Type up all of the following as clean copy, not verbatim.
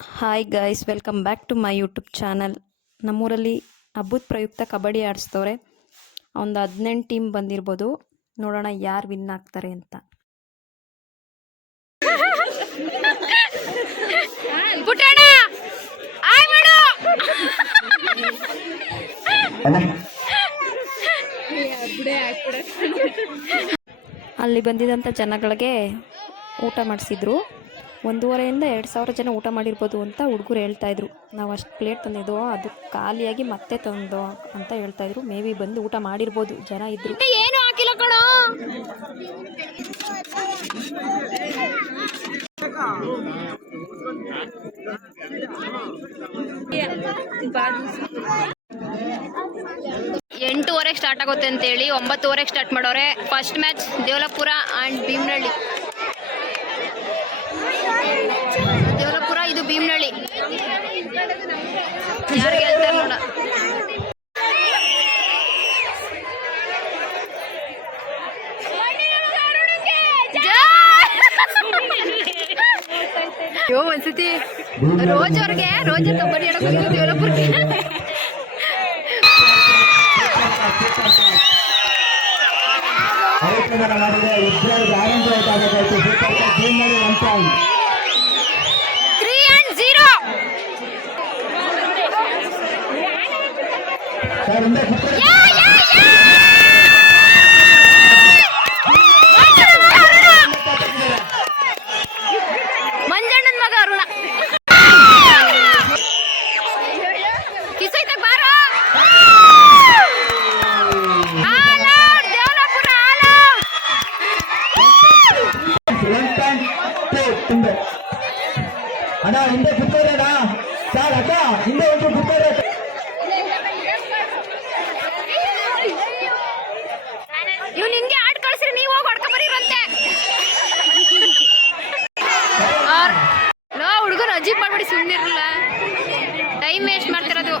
Hi guys, welcome back to my YouTube channel. ನಮ್ಮೂರಲ್ಲಿ ಹಬ್ಬದ ಪ್ರಯುಕ್ತ ಕಬಡ್ಡಿ ಆಡಿಸ್ತವ್ರೆ. ಒಂದು 18 ಟೀಮ್ ಬಂದಿರ್ಬೋದು. ನೋಡೋಣ ಯಾರು ವಿನ್ ಆಗ್ತಾರೆ ಅಂತ. ಅಲ್ಲಿ ಬಂದಿದ್ದಂಥ ಜನಗಳಿಗೆ ಊಟ ಮಾಡಿಸಿದ್ರು. 1,500 2 ಸಾವಿರ ಜನ ಊಟ ಮಾಡಿರ್ಬೋದು ಅಂತ ಹುಡುಗರು ಹೇಳ್ತಾಯಿದ್ರು. ನಾವು ಅಷ್ಟು ಪ್ಲೇಟ್ ತಂದಿದ್ದೋ ಅದು ಖಾಲಿಯಾಗಿ ಮತ್ತೆ ತಂದೋ ಅಂತ ಹೇಳ್ತಾಯಿದ್ರು. ಮೇ ಬಿ ಬಂದು ಊಟ ಮಾಡಿರ್ಬೋದು, ಜನ ಇದ್ರು. ಏನು ಹಾಕಿಲ್ಲ ಕಣೋ. ಎಂಟೂವರೆಗೆ ಸ್ಟಾರ್ಟ್ ಆಗುತ್ತೆ ಅಂತೇಳಿ 9:30 ಸ್ಟಾರ್ಟ್ ಮಾಡೋರೆ. First match Devalapura and Bhimanahalli. Devalapura, ಇದು ಭೀಮನಹಳ್ಳಿ. ಯಾರು ಗೆಲ್ತಾರೆ ನೋಡ. ಅಯ್ಯೋ, ಒಂದ್ಸತಿ ರೋಜ್ ಕಬಡ್ಡಿ ಆಡಕ್ ಹೋಗಿದ್ರು ದೇವಲಪುರಕ್ಕೆ. ಮಂಜಣ್ಣನ ಮಗ ಅರುಣ. ಅಣ್ಣ ಹಿಂದೆ ಕುತ್ಕೋರಣ ಸರ್, ಅಕ್ಕ ಹಿಂದೆ ಒಂದು ಕುತ್ಕೋರ. ಇವ್ ನಿನ್ಗೆ ಆಡ್ ಕಳ್ಸ್ರಿ, ನೀವು ಹೋಗಿ ಹೊಡ್ಕೊಂಬರಿರಂತೆ. ನೋ ಹುಡುಗರು ಅಜೀಬ್ ಮಾಡ್ಬಿಡಿ, ಸುಮ್ಮನಿರಲ್ಲ. ಟೈಮ್ ವೇಸ್ಟ್ ಮಾಡ್ತಿರೋದು.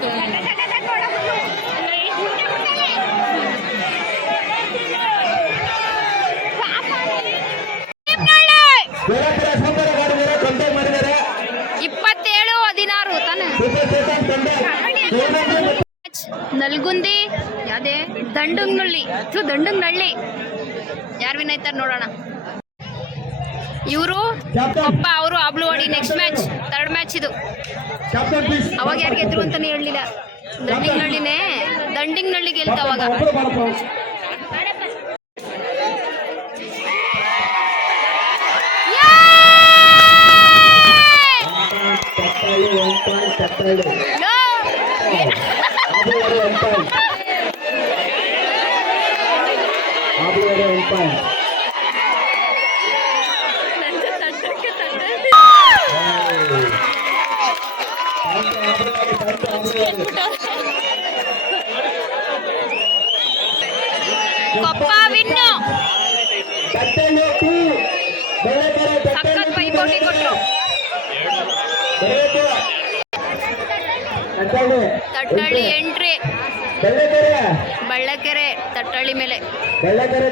ನಲ್ಗುಂದಿ ಯಾವ್ದೇ ದಂಡಂಗನಹಳ್ಳಿ ಯಾರು ವಿನ್ ಆಯ್ತಾರ ನೋಡೋಣ. ಇವರು ಅಪ್ಪ, ಅವರು ಆಬ್ಲುವಾಡಿ. ನೆಕ್ಸ್ಟ್ ಮ್ಯಾಚ್, 3rd ಮ್ಯಾಚ್ ಇದು. ಅವಾಗ ಯಾರು ಗೆದ್ರು ಅಂತಾನೆ ಹೇಳಲಿಲ್ಲ. ದಂಡಿಂಗನಹಳ್ಳಿ ಗೆಲ್ತ ಅವಾಗ. ಕೊಪ್ಪ ವಿನ್ನು. ಸಖತ್ ಪೈಪೋಟಿ ಕೊಟ್ರು. ತಟ್ಟಳ್ಳಿ ಎಂಟ್ರಿ. ಬಳ್ಳಕೆರೆ ತಟ್ಟಳ್ಳಿ ಮೇಲೆ. ಬಳ್ಳಕೆರೆ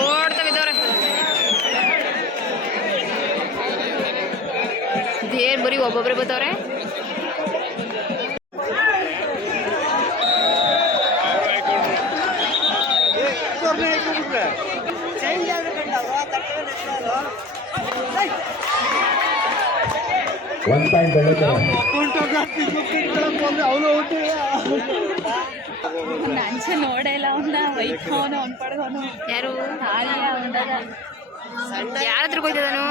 ಓಡ್ತಾವಿದ್ದವ್ರೆ. ದೇರ್ ಬರೀ ಒಬ್ಬೊಬ್ರೆ ಬತ್ತವ್ರೆ. ನೋಡಲ್ಲ ಅವನ್ನ ವೈಫೋನು ಅವ್ನು ಪಡ್ಗೋನು. ಯಾರು ಯಾರತ್ರ ಹೋಯ್ತದನು.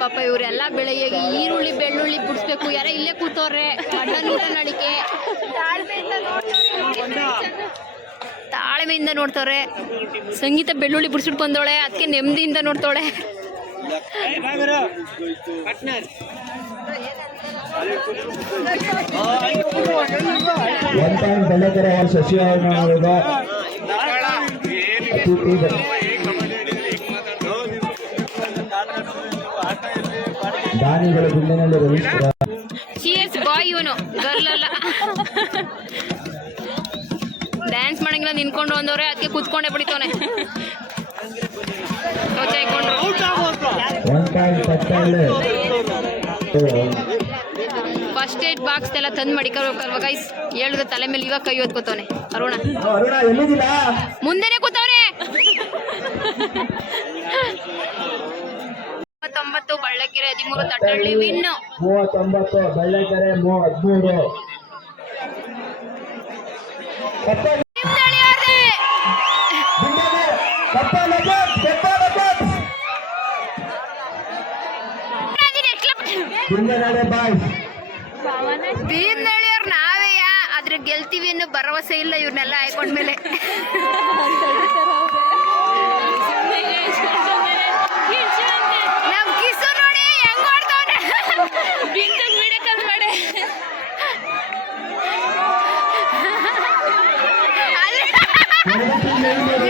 ಪಾಪ ಇವರೆಲ್ಲ ಬೆಳಗ್ಗೆ ಈರುಳ್ಳಿ ಬೆಳ್ಳುಳ್ಳಿ ಬಿಡಿಸ್ಬೇಕು. ಯಾರ ಇಲ್ಲೇ ಕೂತವ್ರೆ. ಮಟನ್ ಅಡಿಕೆ ತಾಳ್ಮೆಯಿಂದ ನೋಡ್ತವ್ರೆ. ಸಂಗೀತ ಬೆಳ್ಳುಳ್ಳಿ ಬಿಡಿಸ್ಬಿಟ್ಟು ಬಂದವಳೆ, ಅದಕ್ಕೆ ನೆಮ್ಮದಿಯಿಂದ ನೋಡ್ತಾವಳೆ. ದಾನಿಗಳ ಗುಂಡಿನಲ್ಲಿ ರವೀಶ್ ಬಾಯ್ ಇವನು, ಗರ್ಲ್ ಅಲ್ಲ. ನಿನ್ಕೊಂಡು ಒಂದವ್ರೆ ಅದಕ್ಕೆ ಕೂತ್ಕೊಂಡೆ ಬಿಡಿತವನೆ ಶೌಚ ಇಟ್ಕೊಂಡ್ರು. ಫಸ್ಟ್ ಏಡ್ ಬಾಕ್ಸ್ ಎಲ್ಲ ತಂದು ಮಡಿಕೋಬೇಕಲ್ವ ಗೈಸ್, ಹೇಳಿದ್ರೆ ತಲೆ ಮೇಲೆ ಇವಾಗ ಕೈ ಹೊತ್ಕೋತವನೆ ಅರುಣ. ಅರುಣ ಎಲ್ಲಿದ್ದೀರಾ? ಮುಂದೆನೆ ಕೂತವ್ರೆ. 39 ಬಳ್ಳಕೆರೆ 13 ತಟ್ಟಳ್ಳಿ ವಿನ್ನು. 39 ಬಳ್ಳಕೆರೆ 13. ಭೀಮ್ನಳ್ಳಿಯವ್ರು ನಾವೇಯ, ಆದ್ರೆ ಗೆಲ್ತೀವಿ ಅನ್ನೋ ಭರವಸೆ ಇಲ್ಲ ಇವ್ರನ್ನೆಲ್ಲ ಆಯ್ಕೊಂಡ್ಮೇಲೆ. ನಮ್ ಕಿಸು ನೋಡಿ ಹೆಂಗ್ ಮಾಡ್ತಾವ್ನೆ.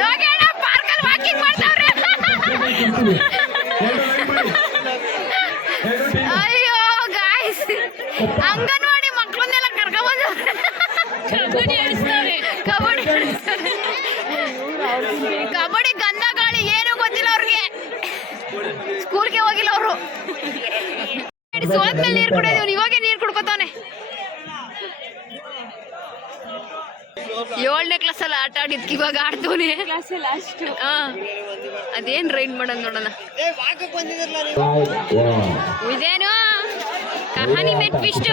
ಯೋಗೇಣ ಪಾರ್ಕಲ್ಲಿ ವಾಕಿಂಗ್ ಮಾಡ್ತಾವ್ರೆ. ಅಯ್ಯೋ ಗಾಯ್ಸ್, ಅಂಗನವಾಡಿ ಮಕ್ಕಳನ್ನೆಲ್ಲ ಕರ್ಕೊಂಡ್ಬಂದು ಕಬಡ್ಡಿ ಗಂಧ ಗಾಳಿ ಏನು ಗೊತ್ತಿಲ್ಲ ಅವ್ರಿಗೆ, ಸ್ಕೂಲ್ಗೆ ಹೋಗಿಲ್ಲ ಅವರು. ಸೋತ್ಮೇಲೆ ನೀರು ಕುಡಿಯೋದು, ಇವಾಗೆ ನೀರು ಕುಡ್ಕೋತಾನೆ. 7ನೇ ಕ್ಲಾಸಲ್ಲಿ ಆಟ ಆಡಿದ್ಕೆ ಇವಾಗ ಆಡ್ತವನೆ. ಅದೇನ್ ರೈಡ್ ಮಾಡೋದು ನೋಡೋಣ. ಇದೇನು ಕಹಾನಿ ಮೆಟ್ ಫಿಸ್ಟ್.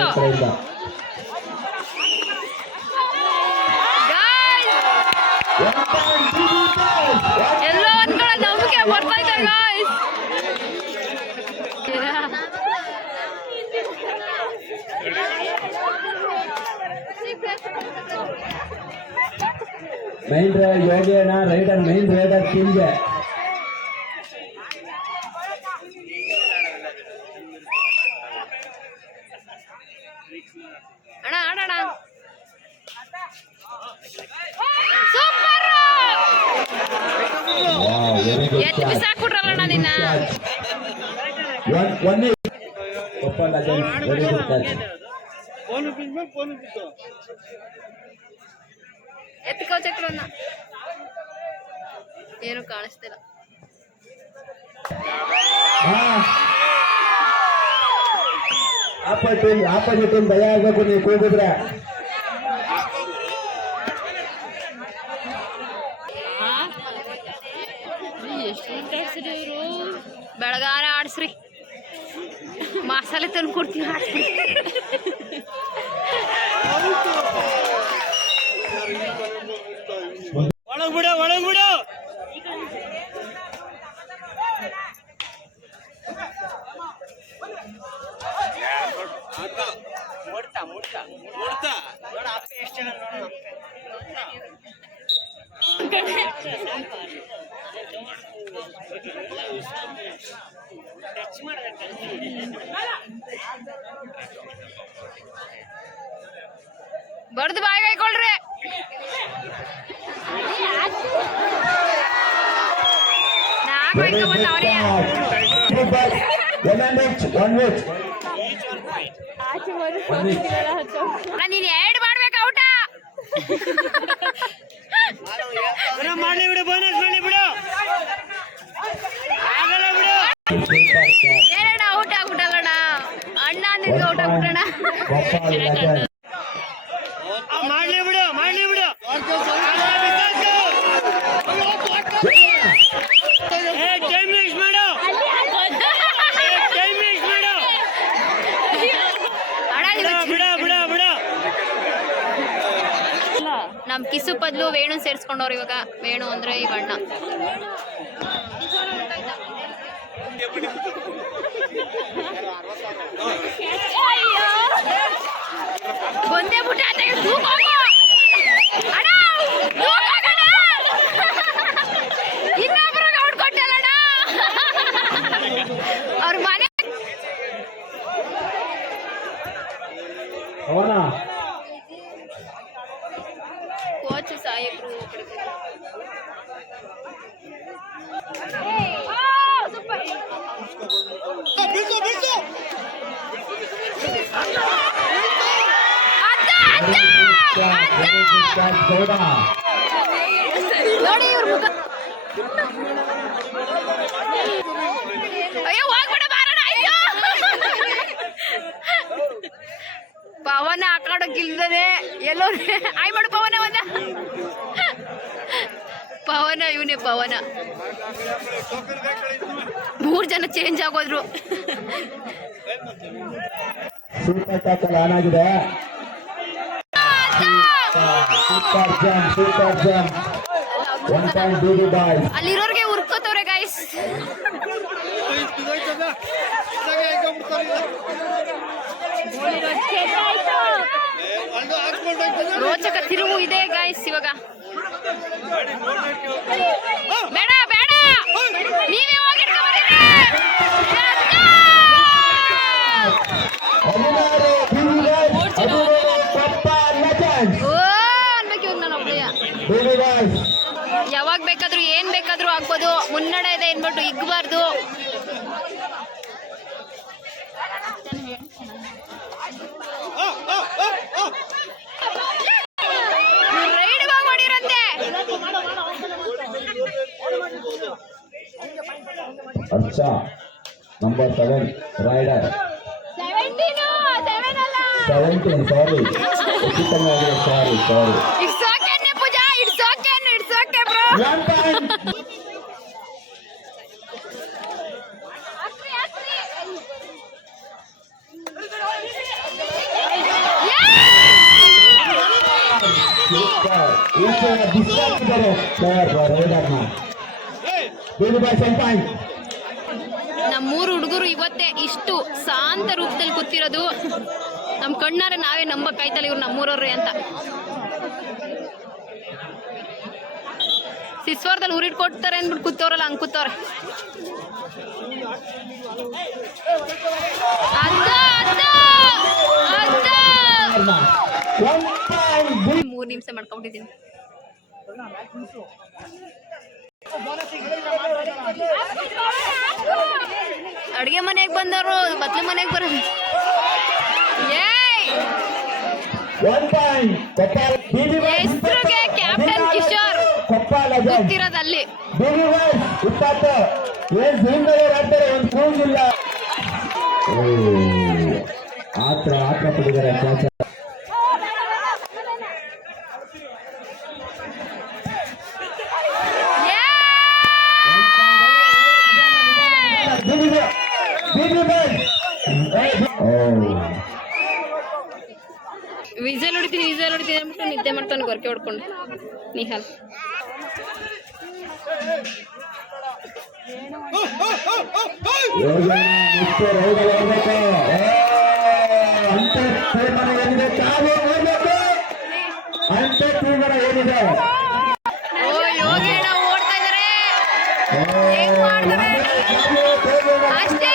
ಎಲ್ಲೋ ಒಂದ್ ಕಡೆ ನಂಬಿಕೆ ಬರ್ತಾ ಇದೆ ಗಾಯ್ಸ್. ಮೈನ್ ಯೋಗೇನ ರೈಡರ್, ಮೈನ್ ರೈಡರ್ ಟೀಮ್ಗೆ. ಅಣ್ಣ ಆಡೋಣ. ಸೂಪರ್ ಎತ್ತು ಬಿಸಾಕ್ಬಿಟ್ರಲ್ಲಣ್ಣ ನಿನ್ನ. ಎತ್ಕೋ ಚಕ್ರನ್ನ, ಏನು ಕಾಣಿಸ್ತಿಲ್ಲ. ಆಪೋಸಿಟ್ ಭಯ ಆಗ್ಬೇಕು ನೀವು ಕೂಗಿದ್ರೆ. ಬೆಳಗಾರ ಆಡ್ಸ್ರಿ, ಮಸಾಲೆ ತಂದು ಕೊಡ್ತೀವಿ ಆಡ್ಸ್ರಿ. ಒಳಗ್ಬಿಡು ಒಳಗ್ಬಿಡು. ಬರ್ದು ಬಾಯಿಗೆ ಹಾಕೊಳ್ರಿ. ನೀನ್ 2 ಮಾಡ್ಬೇಕು ಔಟ. ಮಾಡ್ಲಿ ಬಿಡು, ಬೋನಸ್ ಮಾಡ್ಲಿ ಬಿಡು. ಆಗಲ್ಲ ಬಿಡು. ಏನಣ್ಣ ಔಟ್ ಆಗ್ಬಿಟ್ಟಲ್ಲಣ್ಣ, ಅಣ್ಣ ನಿನ್ಗೆ ಔಟ್ ಆಗ್ಬಿಟ್ಟಣ. ಮಾಡ್ಲಿ ಬಿಡು, ಮಾಡ್ಲಿ ಬಿಡು. ಟೈಮ್ ವೇಸ್ಟ್ ಮಾಡು, ಟೈಮ್ ವೇಸ್ಟ್ ಮಾಡು. ಬಿಡ ಬಿಡ ಬಿಡ. ನಮ್ ಕಿಸು ಬದಲು ವೇಣು ಸೇರ್ಸ್ಕೊಂಡವ್ರು ಇವಾಗ. ವೇಣು ಅಂದ್ರೆ ಈ ಅಣ್ಣ. ಒಂದೇ ಬುಟ್ಟ ಇನ್ನೊಬ್ರಿಗೆ ಔಟ್ ಕೊಟ್ಟಲ್ಲಣ್ಣ. ಅವ್ರ ಮನೆ ಕೋಚ್ ಸಾಹೇಬ್ರು. ನೋಡಿ ಇವ್ರ ಮುಖ. ಅಯ್ಯೋ ಹೋಗ್ಬೇಡ ಬಾರಣ ಆಯ್ತು. ಪವನ ಆಕಾಡಕ್ಕಿಲ್ದದೆ ಎಲ್ಲೋ ಆಯ್ ಮಾಡು ಪವನ ಒಂದ. ಪವನ ಇವನೇ ಪವನ. 3 ಜನ ಚೇಂಜ್ ಆಗೋದ್ರು. ಸೂಪರ್ ಟ್ಯಾಕಲ್ ಆನ್ ಆಗಿದೆ. Super jump 1 point BB boys. ಅಲ್ಲಿರೋರ್ಗೆ ಉರ್ಕೋತವ್ರೆ ಗೈಸ್. ರೋಚಕ ತಿರುವು ಇದೆ ಗೈಸ್ ಇವಾಗ. ಬೇಡ ಬೇಡ ನೀವೇ ಹೋಗಿ ಯಾವಾಗ ಬೇಕಾದ್ರೂ ಏನ್ ಬೇಕಾದ್ರೂ ಆಗ್ಬೋದು. ಮುನ್ನಡೆ ಇದೆ ಏನ್ಬಿಟ್ಟು ಇಗ್ಬಾರ್ದು. ರೈಡ್ ಮಾಡಿರಂತೆ. ಅಚ್ಚ number 7 raider 17 sorry sorry sorry. It's okay Pooja, it's okay bro. 1 point. ನಮ್ಮೂರು ಹುಡುಗರು ಇವತ್ತೇ ಇಷ್ಟು ಶಾಂತ ರೂಪದಲ್ಲಿ ಕೂತಿರೋದು ನಮ್ಮ ಕಣ್ಣಾರೆ ನಾವೇ ನಂಬಕ್ಕಾಯ್ತಲ್ಲ ಇವ್ರು ನಮ್ಮೂರವ್ರೆ ಅಂತ. ಸಿಸ್ವಾರದಲ್ಲಿ ಊರಿಟ್ಕೊಡ್ತಾರೆ ಅಂದ್ಬಿಟ್ಟು ಕೂತವ್ರಲ್ಲ ಹಂಗೆ ಕೂತವ್ರೆ. 3 ನಿಮಿಷ ಮಾಡ್ಕೊಂಡಿದ್ದೀನಿ. ಅಡುಗೆ ಮನೆಗೆ ಬಂದವರು ಬತ್ಲೆ ಮನೆಗೆ ಬರೋದು. ಹೆಸರುಗೆ ಕ್ಯಾಪ್ಟನ್ ಕಿಶೋರ್ ಗೊತ್ತಿರೋದಲ್ಲಿ. ಆತ್ರ ಪಟ್ಟಿದ್ದಾರೆ. ವಿಜಲ್ ಹೊಡಿತೀನಿ ಅಂದ್ಬಿಟ್ಟು ನಿದ್ದೆ ಮಾಡ್ತಾನೆ ಗೊರಕೆ ಹೊಡ್ಕೊಂಡು ನಿಹಾಲ್. ಓ ಯೋಗೇಣ ಓಡ್ತಾ ಇದಾರೆ. ಹೆಂಗ್ ಮಾಡ್ತಾರೆ ಅಷ್ಟೇ.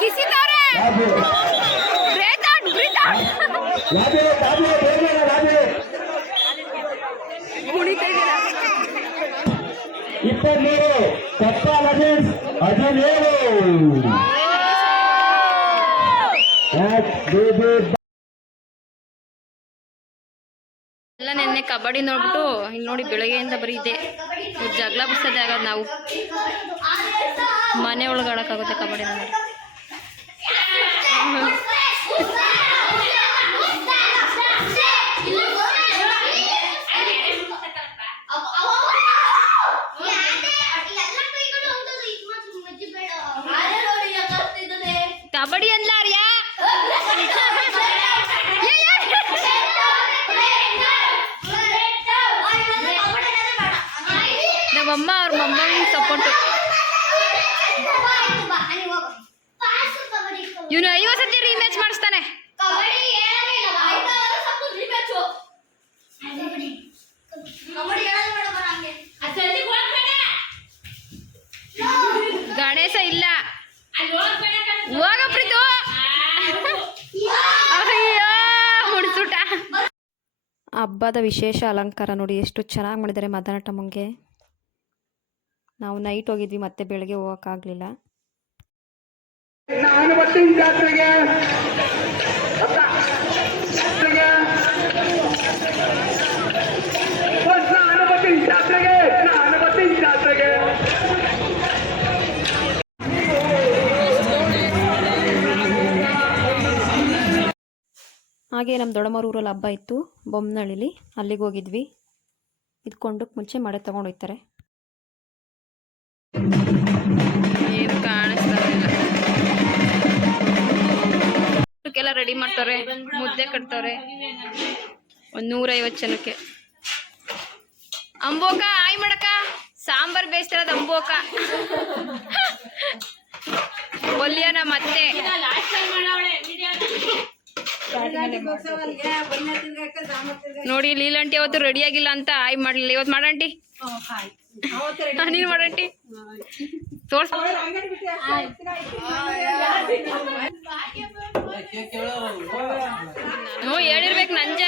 ಕಿಸಿದವ್ರೆ. ಎಲ್ಲ ನೆನ್ನೆ ಕಬಡ್ಡಿ ನೋಡ್ಬಿಟ್ಟು ಇಲ್ಲಿ ನೋಡಿ ಬೆಳಗ್ಗೆಯಿಂದ ಬರೀ ಇದೆ. ಜಗಳ ಬಿಡ್ಸೋದೇ ಆಗೋದು ನಾವು. ಮನೆ ಒಳಗೆ ಆಡೋಕ್ಕಾಗುತ್ತೆ ಕಬಡ್ಡಿ ನೋಡಿ. ಕಬಡ್ಡಿ ಅಲ್ಲ ಆರ್ಯಾ. ನಮ್ಮಮ್ಮ ಅವ್ರ ಮೊಮ್ಮನಿಗೆ ಸಪೋರ್ಟು. ಇವನು 50 ಸತಿ ರೀಮ್ಯಾಚ್ ಮಾಡಿಸ್ತಾನೆ. ಗಣೇಶ ಇಲ್ಲ ಹೋಗ ಪ್ರೀತು. ಹುಡ್ಸುಟ. ಹಬ್ಬದ ವಿಶೇಷ ಅಲಂಕಾರ ನೋಡಿ ಎಷ್ಟು ಚೆನ್ನಾಗಿ ಮಾಡಿದ್ದಾರೆ ಮದನಟಮ್ಮಂಗೆ. ನಾವು ನೈಟ್ ಹೋಗಿದ್ವಿ, ಮತ್ತೆ ಬೆಳಗ್ಗೆ ಹೋಗೋಕ್ಕಾಗಲಿಲ್ಲ. ನಾನು ಬರ್ತೀನಿ ಜಾತ್ರೆಗೆ. ನಾನು ಬರ್ತೀನಿ ಜಾತ್ರೆಗೆ. ಹಾಗೆ ನಮ್ಮ ದೊಡ್ಡಮ್ಮವ್ರ ಊರಲ್ಲಿ ಹಬ್ಬ ಇತ್ತು ಬೊಮ್ಮನಹಳ್ಳಿಲಿ, ಅಲ್ಲಿಗೆ ಹೋಗಿದ್ವಿ. ಇದು ಕೊಂಡಕ್ಕೆ ಮುಂಚೆ ಮಳೆ ತೊಗೊಂಡೋಗ್ತಾರೆ. ಏನು ಕಾಣಿಸ್ತಾ ಇಲ್ಲ. ಊಟಕ್ಕೆಲ್ಲ ರೆಡಿ ಮಾಡ್ತಾರೆ, ಮುದ್ದೆ ಕಟ್ತವ್ರೆ ಒಂದು 150 ಜನಕ್ಕೆ. ಅಂಬೋಕ ಆಯ್ ಮಾಡಕ ಸಾಂಬಾರ್ ಬೇಯಿಸ್ತಿರೋದು ಅಂಬೋಕ. ಒಲ್ಯಾನ ಮತ್ತೆ ನೋಡಿ ಲೀಲಂಟಿ ಅವತ್ತು ರೆಡಿ ಆಗಿಲ್ಲ ಅಂತ ಆಯ್ ಮಾಡ್ಲಿಲ್ಲ. ಇವತ್ತು ಮಾಡಂಟಿ, ನೀನ್ ಮಾಡಂಟಿ ತೋರ್ಸ. ಹೇಳಿರ್ಬೇಕು ನಂಜ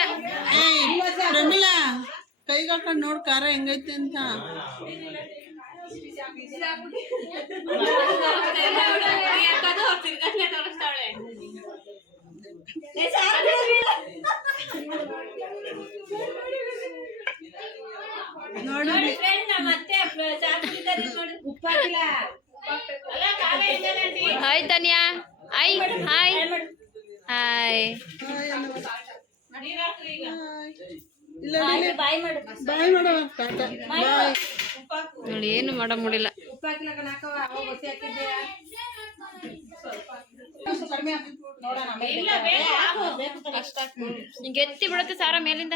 ಕೈಗಾಕೊಂಡು ನೋಡ್ ಖಾರ ಹೆಂಗೈತೆ ಅಂತ. Hi Tanya, hi hi hi. ನೋಡಿ ಏನು ಮಾಡ ಮುಡಿಲ್ಲ. ಈಗ ಎತ್ತಿ ಬಿಡುತ್ತೆ ಸಾರ ಮೇಲಿಂದ.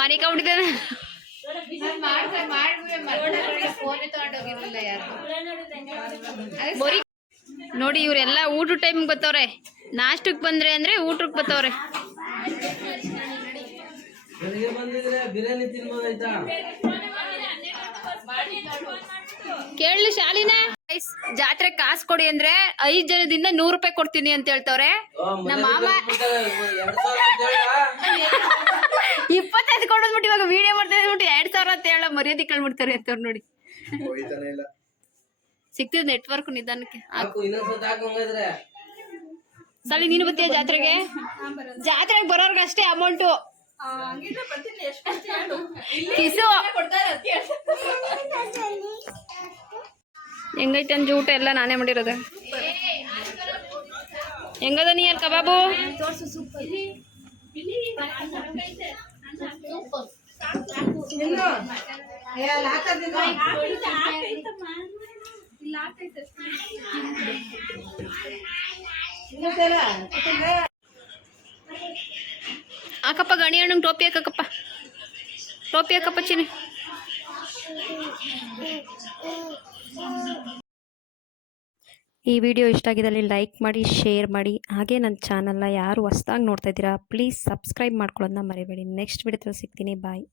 ಮನೆ ಕೌಡಿದ ನೋಡಿ ಇವರೆಲ್ಲ ಊಟ ಟೈಮ್ ಬತ್ತವ್ರೆ. ನಾಷ್ಟಕ್ಕೆ ಬಂದ್ರೆ ಅಂದ್ರೆ ಊಟಕ್ಕೆ ಬತ್ತವ್ರೆ. ಕೇಳಲಿ ಶಾಲಿನ, ಜಾತ್ರೆ ಕಾಸು ಕೊಡಿ ಅಂದ್ರೆ 5 ಜನದಿಂದ 100 ರೂಪಾಯಿ ಕೊಡ್ತೀನಿ ಅಂತ ಹೇಳ್ತವ್ರೆ. ನಮ್ಮ ಮಾಮ 25 ಕೊಡೋದ್ಬಿಟ್ಟು ಇವಾಗ ವಿಡಿಯೋ ಮಾಡ್ತಾ ಇದ್ಬಿಟ್ಟು 2000 ಅಂತ ಹೇಳ ಮರ್ಯಾದೆ ಕಳ್ಬಿಡ್ತಾರೆ ಅಂತವ್ರು. ನೋಡಿ ಸಿಗ್ತಿದ್ ನೆಟ್ವರ್ಕ್ ನಿಧಾನಕ್ಕೆ. ಸಳಿ ನೀನು ಬತ್ತೀಯ ಜಾತ್ರೆಗೆ? ಜಾತ್ರೆಗೆ ಬರೋರ್ಗ ಅಷ್ಟೇ ಅಮೌಂಟು. ಕಿಸು ಹೆಂಗೈತೆ ಅಂಜು ಊಟ ಎಲ್ಲ ನಾನೇ ಮಾಡಿರೋದು. ಹೆಂಗದ ನೀ ಅಲ್ಲಿ ಕಬಾಬು? ಹಾಕಪ್ಪ ಗಣಿ ಹಣ್ಣು ಟೋಪಿ ಹಾಕಪ್ಪ, ಟೋಪಿ ಹಾಕಪ್ಪ ಚಿನಿ. ಈ ವಿಡಿಯೋ ಇಷ್ಟ ಆಗಿದ್ದಲ್ಲಿ ಲೈಕ್ ಮಾಡಿ, ಶೇರ್ ಮಾಡಿ. ಹಾಗೆ ನನ್ನ ಚಾನಲ್ನ ಯಾರು ಹೊಸ್ದಾಗಿ ನೋಡ್ತಾ ಇದ್ದೀರಾ ಪ್ಲೀಸ್ ಸಬ್ಸ್ಕ್ರೈಬ್ ಮಾಡ್ಕೊಳ್ಳೋದನ್ನ ಮರಿಬೇಡಿ. ನೆಕ್ಸ್ಟ್ ವಿಡಿಯೋದಲ್ಲಿ ಸಿಗ್ತೀನಿ. ಬಾಯ್.